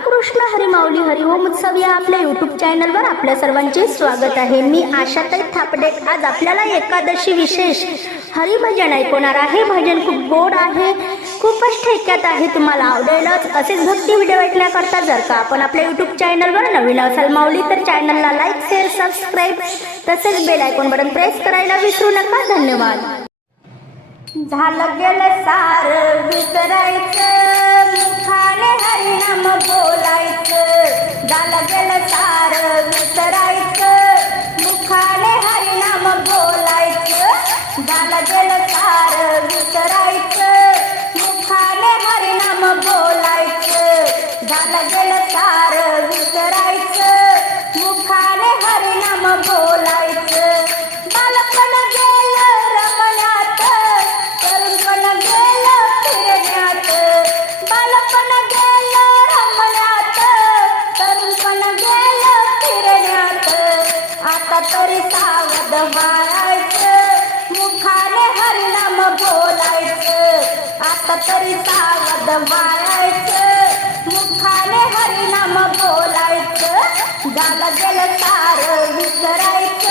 रामकृष्ण हरिमाऊली हरिओम उत्सव या आपल्या युट्यूब चॅनलवर आपल्या सर्वांचे स्वागत आहे. मी आशाताई थापडे. आज आपल्याला एकादशी विशेष हरिभजन ऐकवणार आहे. भजन खूप गोड आहे. खूपच ठेक्यात आहे. तुम्हाला आवडेलच. असेच भक्ती व्हिडिओ ऐकण्याकरता जर का आपण आपल्या युट्यूब चॅनलवर नवीन असाल माऊली तर चॅनलला लाईक शेअर सबस्क्राईब तसेच बेल आयकॉन बटन प्रेस करायला विसरू नका. धन्यवाद. झालं गेलं सार विसरायचं. बोलायचं. झालं गेलं सार विसरायचं. मुखाने हरिनाम बोलायचं. झालं गेलं सार विसरायचं. मुखाने हरिनाम बोलायचं. झालं गेलं सार सावध मारायचं. मुखाने हरिनाम बोलायचं. आता तरी सावध मारायचं. मुखाने हरिनाम बोलायचं. झालं गेलं सार विसरायचं.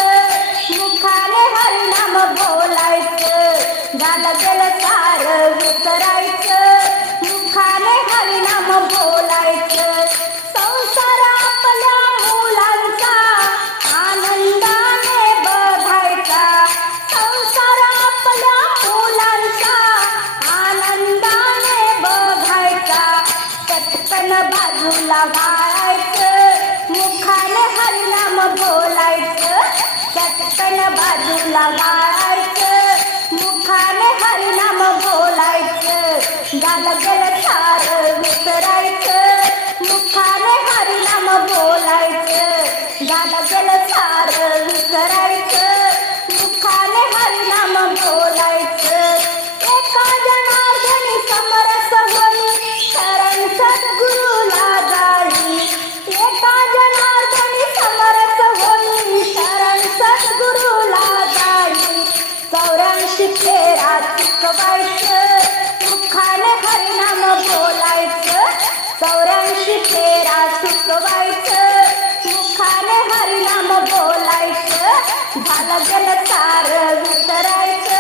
बाजूला वाळायचं मुखाने हरिनाम बोलायचं. चटकन बाजूला वाळायचं मुखाने हरिनाम बोलायचं. गालगल सार विसरायचं. मुखाने हरिनाम बोलायचं. गालगल सार विसरायचं. चुकवायचं मुखाने हरिनाम बोलायचं? चौऱ्याऐंशी फेरा चुकवायचं मुखाने हरिनाम बोलायचं? झालं जल सार विसरायचं?